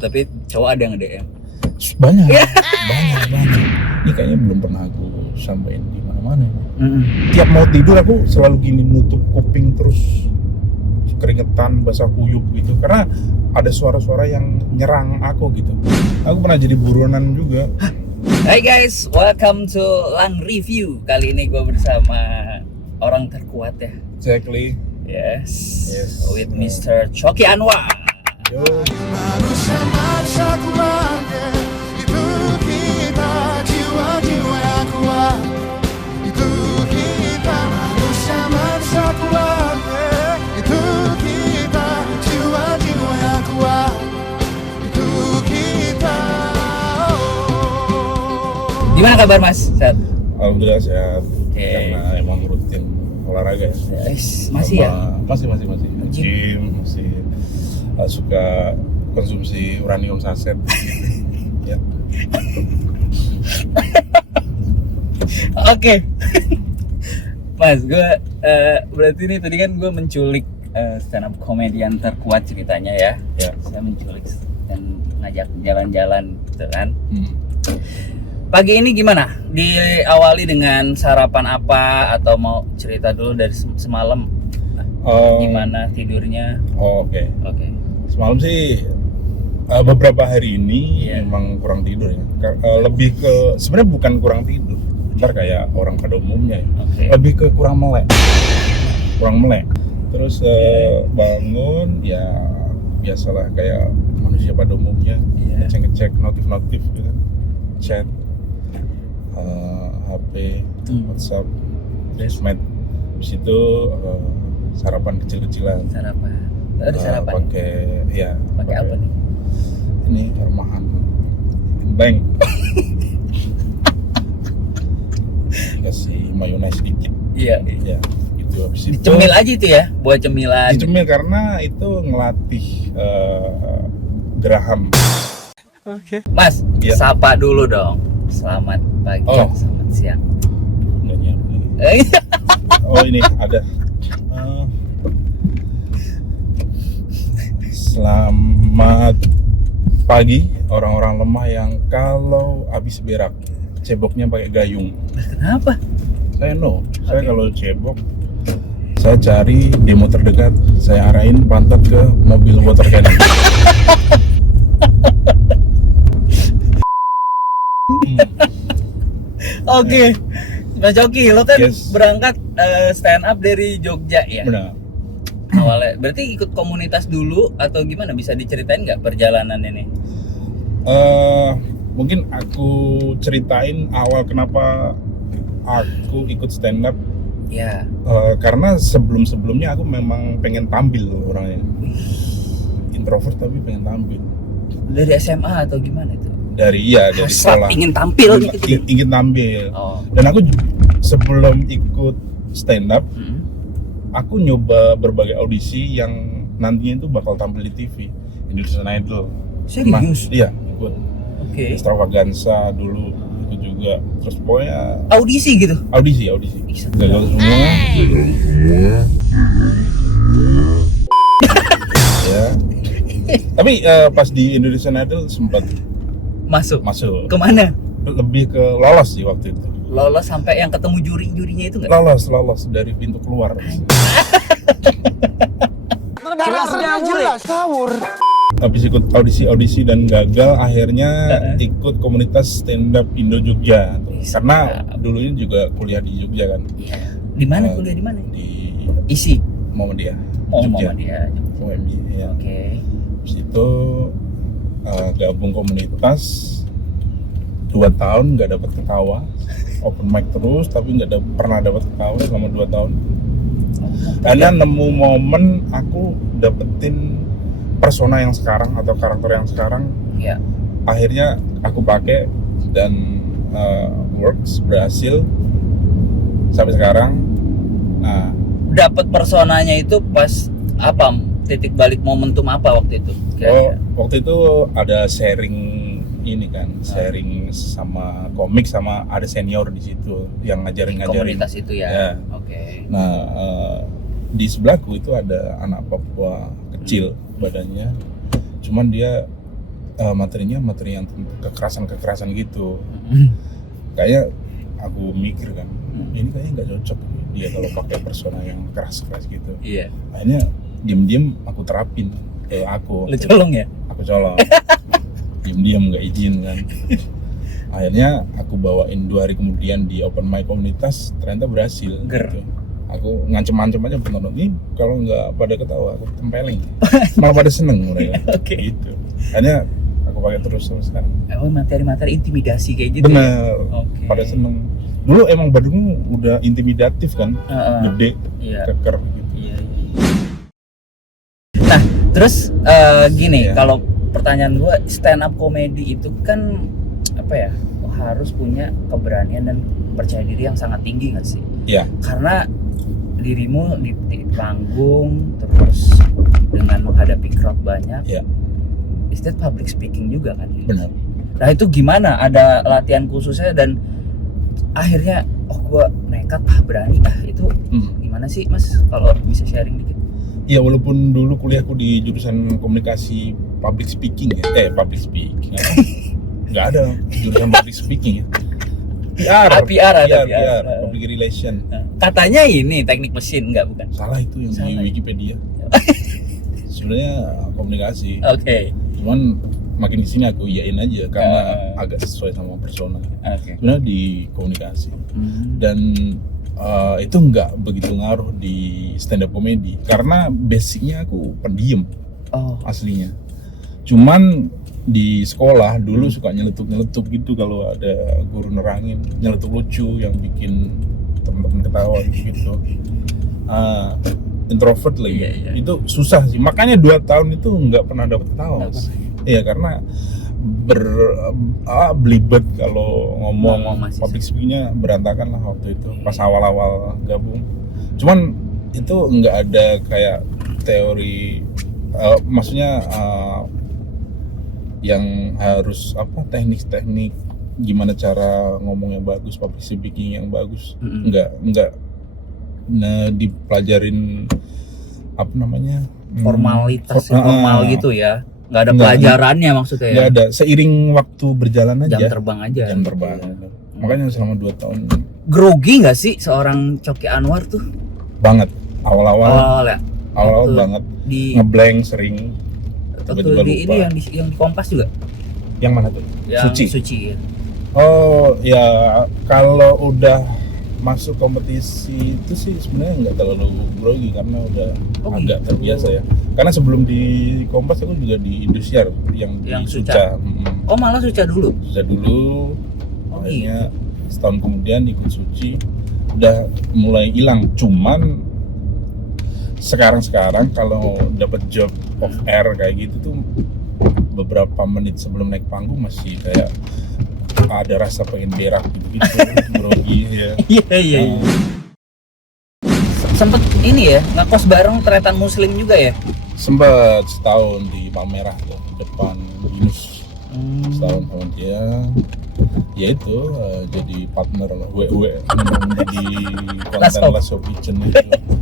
tapi cowok ada yang DM. Banyak. Ini kayaknya belum pernah aku sampaikan di mana-mana. Tiap mau tidur aku selalu gini nutup kuping terus keringetan, basah kuyup gitu. Karena ada suara-suara yang nyerang aku gitu. Aku pernah jadi buronan juga. Hai guys, welcome to Lang Review. Kali ini gue bersama orang terkuat ya. Exactly. Yes. With Benar. Mr. Choki Anwar. Yo. Manusia maksa keluarga, itu kita jiwa-jiwa yang kuat. Itu kita manusia maksa keluarga, itu kita jiwa-jiwa yang kuat. Itu kita. Gimana kabar Mas? Sehat? Alhamdulillah sehat. Oke. Karena emang rutin olahraga ya. Masih ya? Masih. Gym, masih suka konsumsi uranium saset. Ya. Oke. Mas, gue berarti ini tadi kan gue menculik stand up komedian terkuat ceritanya ya. Ya. Saya menculik dan ngajak jalan-jalan gitu kan. Hmm. Pagi ini gimana? Diawali dengan sarapan apa atau mau cerita dulu dari semalam? Gimana tidurnya? Oh, oke. Oke. Semalam sih beberapa hari ini Iya. emang kurang tidur ya. Lebih ke sebenarnya bukan kurang tidur. Ntar kayak orang pada umumnya ya. Oke. Lebih ke kurang melek. Terus bangun ya biasalah kayak manusia pada umumnya, Iya. ngecek notif gitu kan. Chat HP, WhatsApp, sosmed. Habis itu sarapan kecil-kecilan. Sarapan. Ada sarapan. Pakai Apa nih? ini rumahan beng. Kasih mayones sedikit. Iya. Ya, itu habis itu. Dicemil aja itu ya, buat cemilan. Dicemil karena itu ngelatih geraham. Mas, Iya. sapa dulu dong. Selamat pagi, Oh. selamat siang. Nggak nyampe. Oh ini ada. Selamat pagi orang-orang lemah yang kalau habis berak ceboknya pakai gayung. Kenapa? Saya saya kalau cebok saya cari demo terdekat, saya arahin pantat ke mobil water cannon. Oke. Mas Coki, lo kan Yes. berangkat stand up dari Jogja ya? Benar. Awalnya, berarti ikut komunitas dulu atau gimana? Bisa diceritain nggak perjalanan ini? Mungkin aku ceritain awal kenapa aku ikut stand up. Ya. Karena sebelumnya aku memang pengen tampil loh orangnya. Introvert tapi pengen tampil. Dari SMA atau gimana itu? Dari Hasrat sekolah. ingin tampil gitu. Ingin tampil. Oh. Dan aku sebelum ikut stand up, aku nyoba berbagai audisi yang nantinya itu bakal tampil di TV, Indonesian Idol. Serius? Iya, ikut Oke. Extravaganza dulu itu juga. Terus pokoknya Audisi gitu. audisi. Ih, Gagal semua. Ya. Tapi pas di Indonesian Idol sempat Masuk. masuk. Kemana? Lebih ke lolos sih waktu itu. Lolos sampai yang ketemu jurinya itu nggak? Lolos dari pintu keluar. Jelas ngawur. Habis ikut audisi dan gagal, akhirnya ikut komunitas stand up Indo Jogja. Karena dulunya juga kuliah di Jogja kan, Iya. Di mana kuliah di mana? di Isi. Muhammadiyah. Oh, Jogja. Muhammadiyah. UMI, ya. Oke. Habis itu gabung komunitas 2 tahun nggak dapat ketawa, open mic terus tapi nggak pernah dapat ketawa selama 2 tahun. Karena nemu momen aku dapetin persona yang sekarang atau karakter yang sekarang, Ya. akhirnya aku pakai dan works, berhasil sampai sekarang. Nah, Dapat personanya itu pas apa? Titik balik momentum apa waktu itu? waktu itu ada sharing ini kan, sharing sama komik sama ada senior di situ yang ngajarin. Komunitas itu ya. Ya. Oke. Nah, di sebelahku itu ada anak Papua kecil badannya, cuman dia materinya materi yang kekerasan gitu. Kayak aku mikir kan, ini kayaknya nggak cocok dia kalau pakai persona yang keras gitu. Iya. Akhirnya diem aku terapin ke aku. Lu colong ya? Aku colong. Diem nggak izin kan. Akhirnya aku bawain 2 hari kemudian di open mic komunitas, ternyata berhasil. Gitu. Aku ngancem-ngancem aja penonton ini, kalau nggak pada ketawa aku tempeleng. Malah pada seneng mereka. Oke. Gitu. Akhirnya aku pakai terus sampai sekarang. Oh, materi-materi intimidasi kayak gitu. Bener. Ya? Oke. Pada seneng. Dulu emang Badungmu udah intimidatif kan, gede, iya. keker gitu. Iya. Nah, terus gini, Iya. kalau pertanyaan gue, stand up comedy itu kan apa ya, harus punya keberanian dan percaya diri yang sangat tinggi nggak sih? Iya. Karena dirimu di panggung terus dengan menghadapi crowd banyak, Iya. is that public speaking juga kan? Benar. Nah itu gimana? Ada latihan khususnya dan akhirnya gue nekat berani itu gimana sih Mas? Kalau bisa sharing dikit? Ya walaupun dulu kuliahku di jurusan komunikasi public speaking ya, public speaking apa? Nggak ada jurusan public speaking ya. PR, public relation. Katanya ini teknik mesin, enggak bukan? Salah itu yang Salah. di Wikipedia. Sebenarnya komunikasi. Oke. Cuman makin kesini aku iyain aja karena agak sesuai sama persona. Oke. Sebenarnya di komunikasi. Dan itu nggak begitu ngaruh di stand up comedy karena basicnya aku pendiam aslinya. Cuman di sekolah dulu suka nyeletuk gitu kalau ada guru nerangin, nyeletuk lucu yang bikin teman-teman ketawa gitu. Introvert lagi. Iya. Itu susah sih. Makanya 2 tahun itu nggak pernah dapet ketawa. Iya karena belibet kalau ngomong public speaking-nya berantakan lah waktu itu pas awal-awal gabung. Cuman itu nggak ada kayak teori, maksudnya yang harus teknik-teknik gimana cara ngomong yang bagus, public speaking yang bagus. Nggak dipelajarin formalitas formal gitu ya. Nggak ada pelajarannya maksudnya ya? Nggak ada, seiring waktu berjalan aja. Jam terbang aja. Jam terbang. Makanya selama 2 tahun. Grogi nggak sih seorang Coki Anwar tuh? Banget. Awal-awal Waktu banget. Di Ngeblank sering. waktu Tiba-tiba di lupa. ini yang di Kompas juga? Yang mana tuh? Yang Suci ya? Oh ya, kalau udah masuk kompetisi itu sih sebenarnya nggak terlalu grogi karena udah agak terbiasa ya. Karena sebelum di Kompas aku juga di Indosiar yang di Suca. Oh malah Suca dulu? Suca dulu. Akhirnya setahun kemudian ikut Suci, udah mulai hilang. Cuman sekarang kalau dapat job off air kayak gitu tuh beberapa menit sebelum naik panggung masih kayak ada rasa pengen berak gitu grogi ya. Iya. Sempet ini ya ngekos bareng Tretan Muslim juga ya? Sempet setahun di Palmerah tuh depan Yunus. Setahun sama dia. Ya itu jadi partner WW di konten Last of Kitchen itu.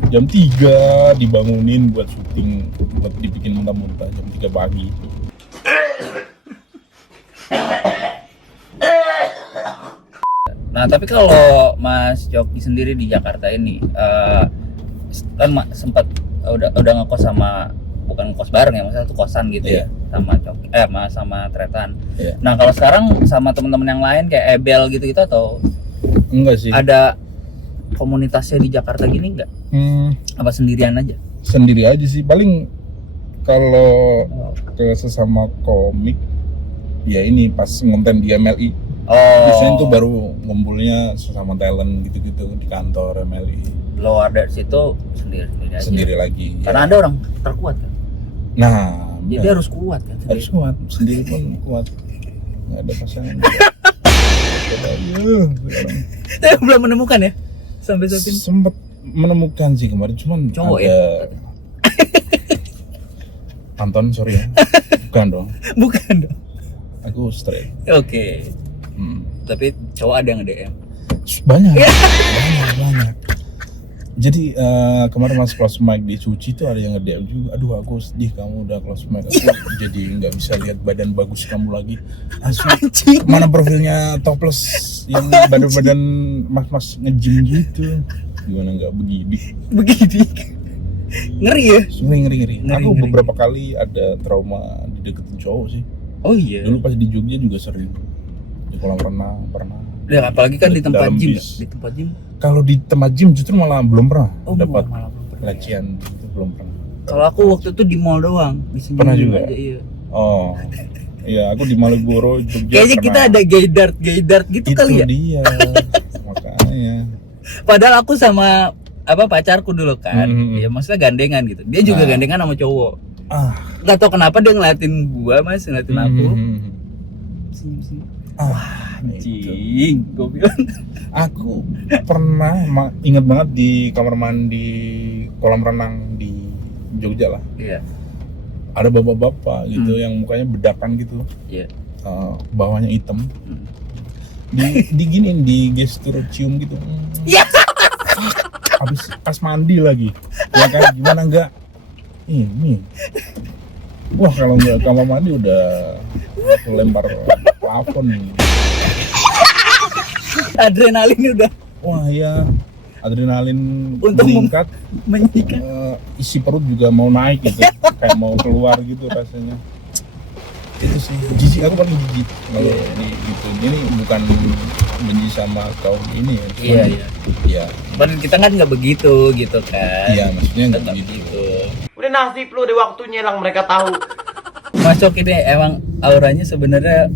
Jam 3 dibangunin buat syuting, buat dibikin muntah-muntah jam 3 pagi. Nah tapi kalau Mas Coki sendiri di Jakarta ini kan sempat udah ngekos sama, bukan ngekos bareng ya, maksudnya tuh kosan gitu ya sama Coki, sama Tretan. Nah kalau sekarang sama teman-teman yang lain kayak Ebel gitu atau enggak sih? Ada komunitasnya di Jakarta gini enggak? Apa sendirian aja? Sendiri aja sih, paling kalau ke sesama komik ya ini pas ngonten di MLI. Biasanya itu baru ngumpulnya sesama talent gitu-gitu di kantor MLI. Luar dari situ sendiri aja. Sendiri lagi. Karena ada orang terkuat kan. Nah, jadi harus kuat kan. Harus kuat, sendiri pun kuat. Nggak ada pasangan. Saya belum menemukan ya sampai saat ini. Sempet menemukan sih kemarin, cuman cowok ada... ya. Anton, sorry ya. Bukan dong. Bukan dong. Aku straight. Oke. Tapi cowok ada yang DM? Banyak. Jadi kemarin mas close mic di Suci tuh ada yang nge-DM juga, aduh aku sedih kamu udah close mic, aku jadi nggak bisa lihat badan bagus kamu lagi. Anjing. Mana profilnya topless yang badan-badan mas-mas nge-gym gitu, gimana nggak begini? Ngeri ya. Ngeri. Aku Ngeri. beberapa kali ada trauma dideketin cowok sih. Oh iya. Dulu pas di Jogja juga sering di kolam renang pernah. Ya, apalagi kan di tempat Dalam gym ya. bis. Di tempat gym. Kalau di tempat gym justru malah belum pernah Oh, dapat malah belum pernah. pelecehan gitu, belum pernah. Kalau aku waktu itu di mall doang, di sini Pernah juga? aja, iya. Oh, iya aku di Malioboro, Jogja. Kayaknya kita ada gay dart gitu itu kali ya. dia, makanya. Padahal aku sama pacarku dulu kan, Hmm. ya maksudnya gandengan gitu. Dia juga Nah. gandengan sama cowok. Ah, Nggak tahu kenapa dia ngeliatin gua, Mas, ngeliatin aku. Senyum. itu. Anjing, gua bilang. Aku pernah ingat banget di kamar mandi kolam renang di Jogja lah. Iya. Ada bapak-bapak gitu yang mukanya bedakan gitu, Iya. bawahnya hitam. Hmm. Diginiin, di gestur cium gitu. Iya. Habis pas mandi lagi, ya kan? Gimana enggak? Ini, wah kalau nggak kamar mandi udah aku lempar plafon nih. Adrenalin udah Wah ya, adrenalin Untuk meningkat, menyikat. isi perut juga mau naik gitu, kayak mau keluar gitu rasanya. Itu sih, jijik, aku paling jijik kalau di gitu. Ini bukan benci sama kaum ini ya. cuman Iya. Ya, Padahal kita kan nggak begitu gitu kan. iya maksudnya Kita nggak nggak begitu. begitu. Udah nasib lu, di waktunya lang mereka tahu. Mas Cok ini emang auranya sebenarnya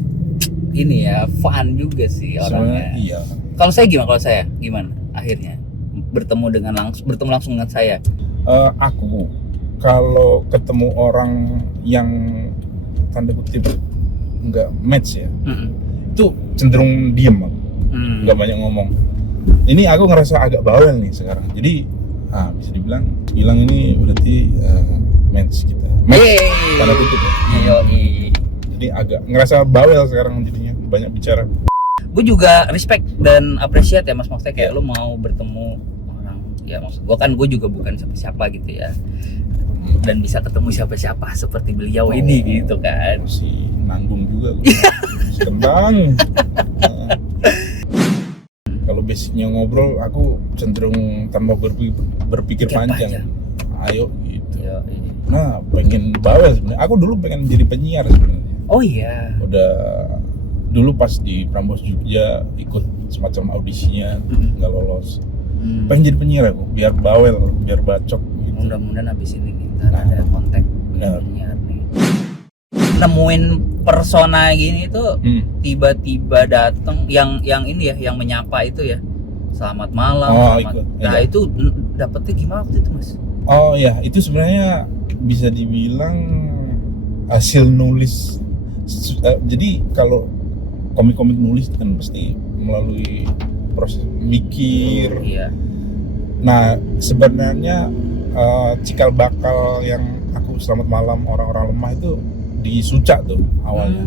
ini ya fun juga sih Sebenarnya orangnya. iya. Kalau saya gimana akhirnya bertemu langsung dengan saya. Aku kalau ketemu orang yang tanda kutip nggak match ya, itu cenderung diem aku, nggak banyak ngomong. Ini aku ngerasa agak bawel nih sekarang, jadi bisa dibilang ini berarti match kita, match tanda kutip ya. Yoi. Jadi agak ngerasa bawel sekarang jadinya, banyak bicara. Gue juga respect dan appreciate ya Mas, maksudnya kayak lu mau bertemu orang, ya maksud gue kan gue juga bukan siapa-siapa gitu ya, dan bisa ketemu siapa-siapa seperti beliau ini gitu kan. Masih nanggung juga gue. Tendang. Kalau basicnya ngobrol, aku cenderung tanpa berpikir panjang. Ayo gitu. Yoi. Nah, pengen bawel sebenarnya. Aku dulu pengen jadi penyiar sebenarnya. Oh iya. Udah dulu pas di Prambors Jogja ikut semacam audisinya, nggak lolos. Pengen jadi penyiar aku, biar bawel, biar bacok gitu. Mudah-mudahan habis ini nih ntar ada kontak Benar. penyiar nih. Nemuin persona gini tuh tiba-tiba datang yang ini ya, yang menyapa itu ya. Selamat malam. Oh, selamat. ikut. Nah, Iya. itu dapetnya gimana waktu itu, Mas? Oh ya, itu sebenarnya bisa dibilang hasil nulis. Jadi kalau komik-komik nulis kan pasti melalui proses mikir. Iya. Nah, sebenarnya cikal bakal yang aku selamat malam orang-orang lemah itu di Suca tuh awalnya.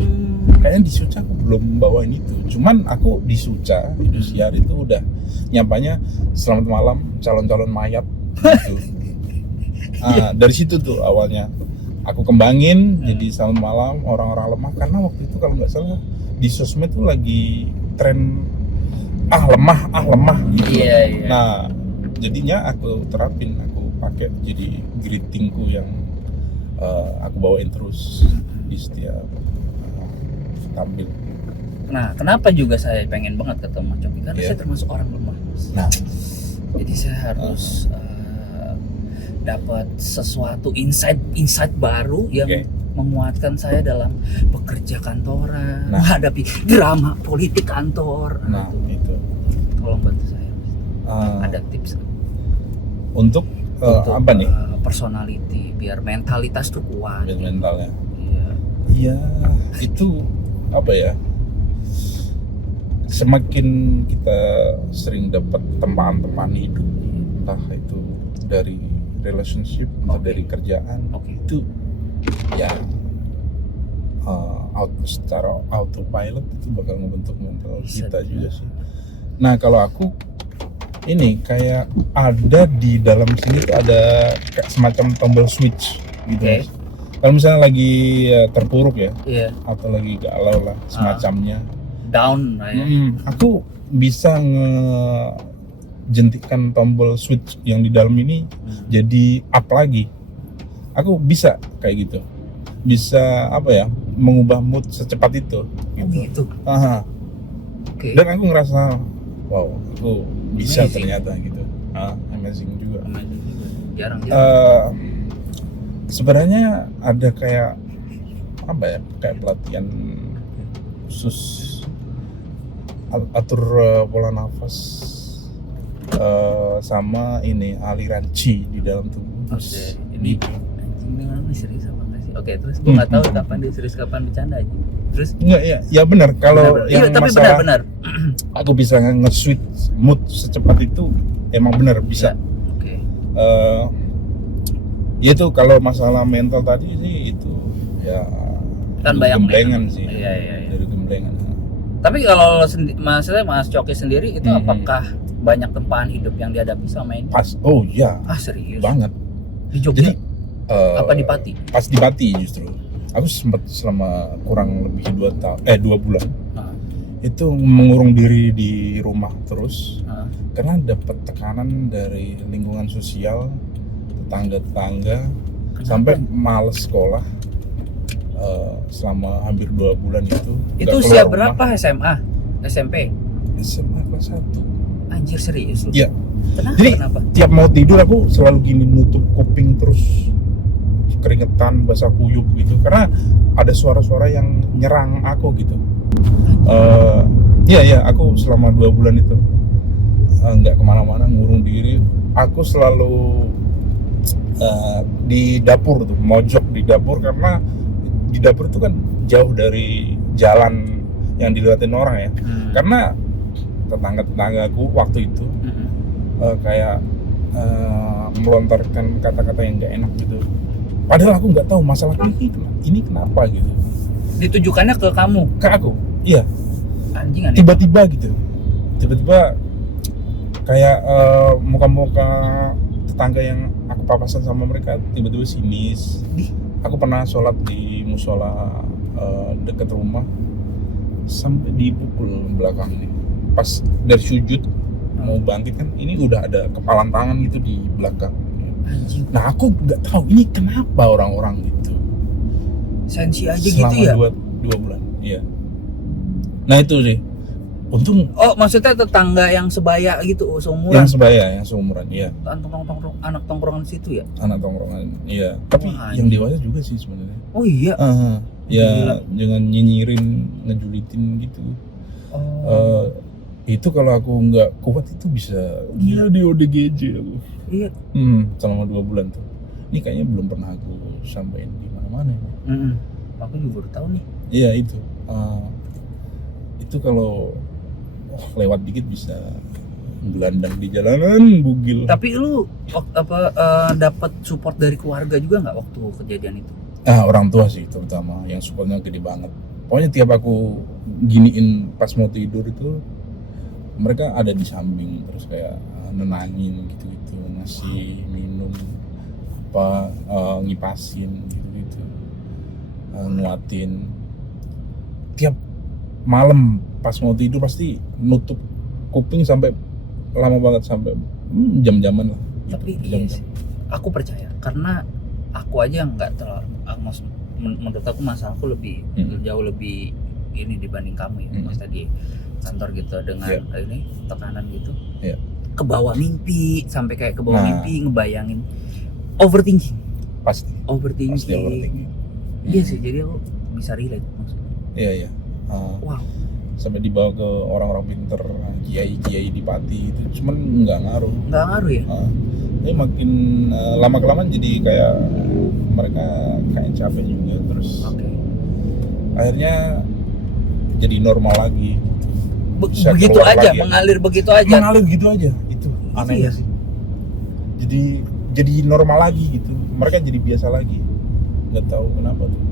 Kayaknya di Suca aku belum bawain itu. Cuman aku di Suca, Indosiar itu udah nyampanya selamat malam calon-calon mayat gitu. Dari situ tuh awalnya aku kembangin jadi selamat malam orang-orang lemah, karena waktu itu kalau nggak salah di sosmed tuh lagi tren lemah gitu. Iya. Nah, jadinya aku terapin, aku pakai jadi greetingku yang aku bawain terus di setiap tampil. Nah, kenapa juga saya pengen banget ketemu Mas Coki? Karena Iya. saya termasuk orang lemah, Mas. Nah, Jadi saya harus dapat sesuatu insight baru yang Oke. memuatkan saya dalam bekerja kantoran, Nah. menghadapi drama politik kantor. nah itu Tolong bantu saya. Ada tips untuk apa nih? Personality biar mentalitas tuh kuat. Biar mentalnya. Iya. Iya, itu apa ya? Semakin kita sering dapat teman-teman hidup, entah itu dari relationship, entah Oke. dari kerjaan, Oke. itu ya secara autopilot itu bakal ngebentuk mental Bisa kita juga. juga sih. Nah, kalau aku ini kayak ada di dalam sini tuh ada kayak semacam tombol switch gitu. Oke. Mas. Kalau misalnya lagi terpuruk ya Iya. atau lagi galau lah semacamnya, Down lah ya. aku bisa ngejentikan tombol switch yang di dalam ini jadi up lagi. Aku bisa kayak gitu, bisa apa ya, mengubah mood secepat itu. Oh gitu. Aha. Oke. Dan aku ngerasa wow, aku bisa Amazing. ternyata gitu. Amazing juga. Amazing juga. Jarang-jarang. Sebenarnya ada kayak apa ya, kayak pelatihan khusus atur pola nafas sama ini aliran chi di dalam tubuh. Oke. Ini anjing serius apa enggak sih? Oke, terus gue nggak tahu kapan dia serius kapan bercanda aja. Terus Enggak, ya benar, kalau benar. Iya, yang tapi masalah benar. aku bisa nge-switch mood secepat itu emang benar bisa. Ya. Oke. Ya itu kalau masalah mental tadi sih itu ya Kan dari bayang gemblengan sih. Iya. Dari gemblengan. Tapi kalau maksudnya Mas Coki sendiri itu Mhm. apakah banyak tempaan hidup yang dihadapi sama ini? Pas, oh ya, Serius? banget. Di Jogja? Jadi apa di Pati? Pas di Pati justru. Aku sempat selama kurang lebih 2 bulan itu mengurung diri di rumah terus karena dapat tekanan dari lingkungan sosial, tetangga-tetangga, sampai males sekolah. Selama hampir 2 bulan itu Itu nggak usia keluar rumah. berapa? SMA? SMP? SMA kelas 1. Anjir, serius lu? Iya. Kenapa? Jadi Kenapa? tiap mau tidur aku selalu gini, nutup kuping terus, keringetan, basah kuyup gitu, karena ada suara-suara yang nyerang aku gitu. Iya, aku selama 2 bulan itu nggak kemana-mana, ngurung diri. Aku selalu di dapur tuh, mojok di dapur, karena di dapur itu kan jauh dari jalan yang dilewatin orang ya. Karena tetangga-tetanggaku waktu itu kayak melontarkan kata-kata yang nggak enak gitu. Padahal aku nggak tahu masalah ini kenapa gitu. Ditujukannya ke kamu? Ke aku, iya. Anjing aneh. Tiba-tiba gitu. Tiba-tiba kayak muka-muka tetangga yang aku papasan sama mereka tiba-tiba sinis. Aku pernah sholat di musola dekat rumah sampai dipukul belakangnya. Pas dari sujud mau bangkit kan, ini udah ada kepalan tangan gitu di belakang. Anjing. Nah aku nggak tahu ini kenapa orang-orang gitu. Sensi aja Selama gitu ya? 2 bulan, iya. Nah itu sih. Untung Oh, maksudnya tetangga yang sebaya gitu, seumuran? yang sebaya, yang seumuran, iya. Anak tongkrongan situ ya? Anak tongkrongan, iya. Tapi Wah, yang dewasa juga sih sebenarnya. Oh iya? Ya Gila. jangan nyinyirin, ngejulitin gitu. Itu kalau aku nggak kuat itu bisa gila di ODGJ aku. Iya. Selama 2 bulan tuh. Ini kayaknya belum pernah aku sampaikan di mana-mana. Aku juga baru tahu nih. Iya itu. Itu kalau lewat dikit bisa gelandang di jalanan, bugil. Tapi lu dapat support dari keluarga juga nggak waktu kejadian itu? Orang tua sih terutama yang supportnya gede banget. Pokoknya tiap aku giniin pas mau tidur itu mereka ada di samping terus kayak nenangin gitu-gitu, ngasih minum apa, ngipasin gitu-gitu, nguatin. Tiap malam pas mau tidur pasti nutup kuping sampai lama banget, sampai jam-jaman lah. Tapi gitu, iya jam-jam. sih, aku percaya karena aku aja nggak terlalu, menurut aku masalahku lebih jauh lebih ini dibanding kamu ya, pas tadi kantor gitu dengan ini tekanan gitu, ke bawah mimpi, sampai kayak ke bawah mimpi, ngebayangin, overthinking. Pasti overthinking. Iya sih, jadi aku bisa relate maksudnya. Iya. Wow. Sampai dibawa ke orang-orang pinter, kiai-kiai di Pati itu, cuman nggak ngaruh ya. Ini makin lama-kelamaan jadi kayak mereka kayak capek juga, terus akhirnya jadi normal lagi. Bisa Begitu keluar aja, lagi, mengalir begitu aja. mengalir gitu aja, itu anehnya sih. Jadi normal lagi gitu, mereka jadi biasa lagi, nggak tahu kenapa tuh.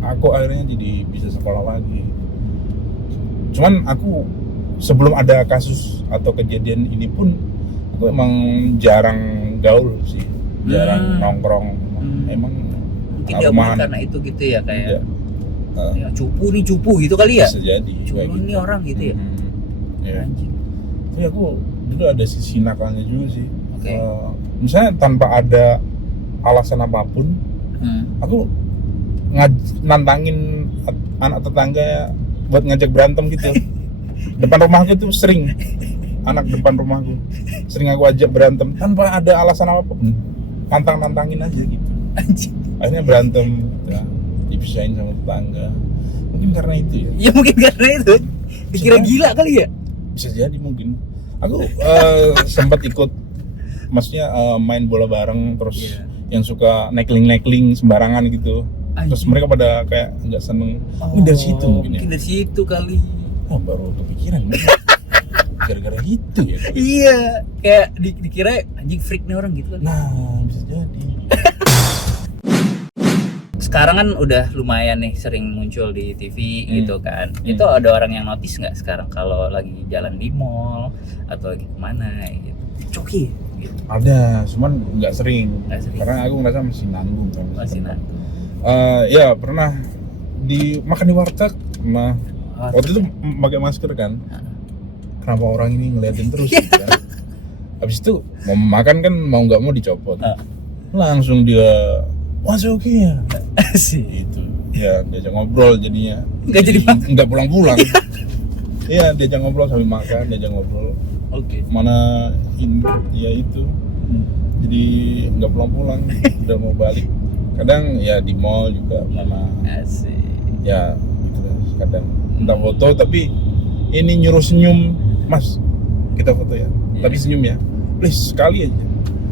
Aku akhirnya jadi bisa sekolah lagi. Cuman aku sebelum ada kasus atau kejadian ini pun Aku emang jarang gaul sih, jarang nongkrong. Emang Mungkin dia rumahan. karena itu gitu ya, kayak Iya. ya, cupu gitu kali ya. Bisa jadi kayak Culun nih orang gitu ya. Ya. Anjing. Tapi aku dulu ada sisi nakalnya juga sih. Oke. Misalnya tanpa ada alasan apapun, aku nantangin anak tetangga buat ngajak berantem gitu. Depan rumahku tuh sering, anak depan rumahku sering aku ajak berantem tanpa ada alasan apapun, nantangin aja gitu. Anjing. Akhirnya berantem, ya, dipisahin sama tetangga. Mungkin karena itu ya. Ya mungkin karena itu. Dikira gila kali ya. Bisa jadi mungkin. Aku sempat ikut, maksudnya main bola bareng, terus Iya. yang suka nekling sembarangan gitu. Terus Anjing. mereka pada kayak nggak seneng. Ini dari situ mungkin ya. Mungkin dari situ kali. Oh, baru kepikiran. Gara-gara itu ya. Iya, kayak dikira anjing freak nih orang gitu kan. Nah, bisa jadi. Sekarang kan udah lumayan nih sering muncul di TV gitu kan. Itu ada orang yang notice nggak sekarang kalau lagi jalan di mall atau lagi kemana gitu? Coki gitu. Ada, cuman nggak sering. Nggak sering. Karena aku ngerasa masih nanggung kan. Masih pernah. nanggung. Ya pernah makan di warteg. Nah, Oh, waktu itu pakai masker kan. Kenapa orang ini ngeliatin terus gitu kan? Habis itu mau makan kan mau nggak mau dicopot. Langsung dia masukin ya. sih. Itu. Ya diajak ngobrol jadinya. Nggak jadi makan. Nggak pulang-pulang. Iya, diajak ngobrol sambil makan, diajak ngobrol. Oke. Mana ya itu. Jadi nggak pulang-pulang, udah mau balik. Kadang ya di mall juga mana Asik. ya gitu lah. Kadang minta foto tapi ini nyuruh senyum, Mas kita foto ya, tapi senyum ya, please sekali aja.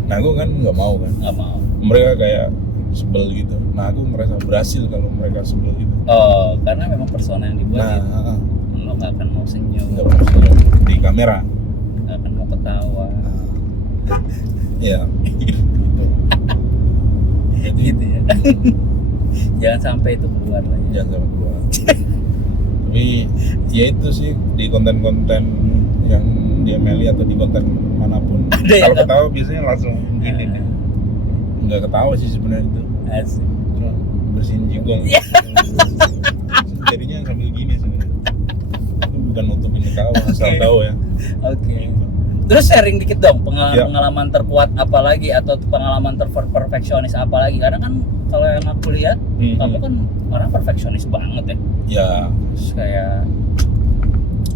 Nah aku kan nggak mau kan, Nggak mau. mereka kayak sebel gitu. Nah aku merasa berhasil kalau mereka sebel gitu. Oh, karena memang persona yang dibuat Nah itu. Lo nggak akan mau senyum, nggak mau senyum di kamera. nggak akan mau ketawa. Ya gitu. Jadi Gitu ya. Jangan sampai itu keluar lah ya. jangan sampai keluar. Tapi ya itu sih di konten-konten yang di MLI atau di konten manapun, Ada yang kalau nggak- ketawa biasanya langsung gini Nah. deh. Nggak ketawa sih sebenarnya itu, Asik. cuma bersihin jigong. Jadinya sambil gini sebenarnya. Itu bukan nutupin ketawa, asal Oke. tahu ya. Oke. Terus sharing dikit dong Ya. pengalaman terkuat apa lagi atau pengalaman terperfeksionis apa lagi? Karena kan kalau yang aku lihat, kamu kan orang perfeksionis banget ya. Ya, Terus kayak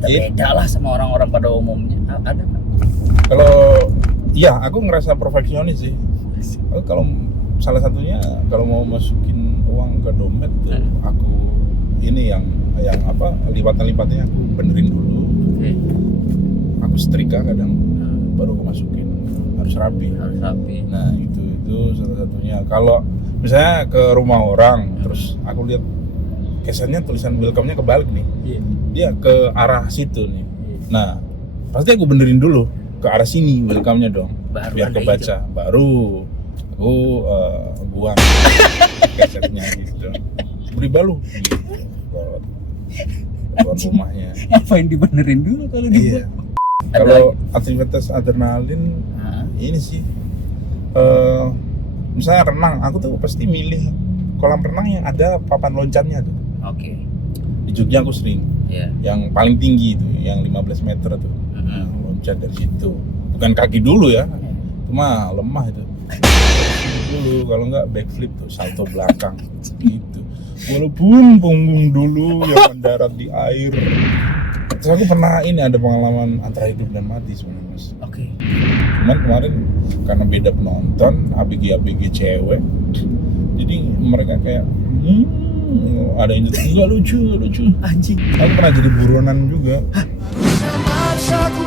Iya. beda lah sama orang-orang pada umumnya. Ada nggak? kalau iya aku ngerasa perfeksionis sih. Aku kalau salah satunya kalau mau masukin uang ke dompet tuh aku ini yang apa lipatan-lipatnya aku benerin dulu. Oke. Aku setrika kadang baru aku masukin, harus rapi. Harus rapi. Nah itu salah satunya. Kalau misalnya ke rumah orang terus aku lihat kesannya tulisan welcome-nya kebalik nih, Iya. dia ke arah situ nih. Nah pasti aku benerin dulu ke arah sini welcome-nya dong, Baru biar ada kebaca. Baru aku buang kesetnya gitu, beli balu gitu, buat rumahnya. Ngapain dibenerin dulu kalau Iya. dibuat? Kalau aktivitas adrenalin Hah? ini sih, misalnya renang, aku tuh pasti milih kolam renang yang ada papan loncatnya tuh. Oke. Di Jogja aku sering, Iya. yang paling tinggi itu, yang 15 meter tuh. Nah, loncat dari situ. Bukan kaki dulu ya, cuma lemah itu. Dulu, kalau nggak backflip tuh, salto belakang gitu. Walaupun punggung dulu yang mendarat di air. Terus aku pernah ini ada pengalaman antara hidup dan mati sebenarnya Mas. Oke. Cuman kemarin karena beda penonton, ABG cewek, jadi mereka kayak ada yang enggak lucu. Anjing. Aku pernah jadi buronan juga. Maksaku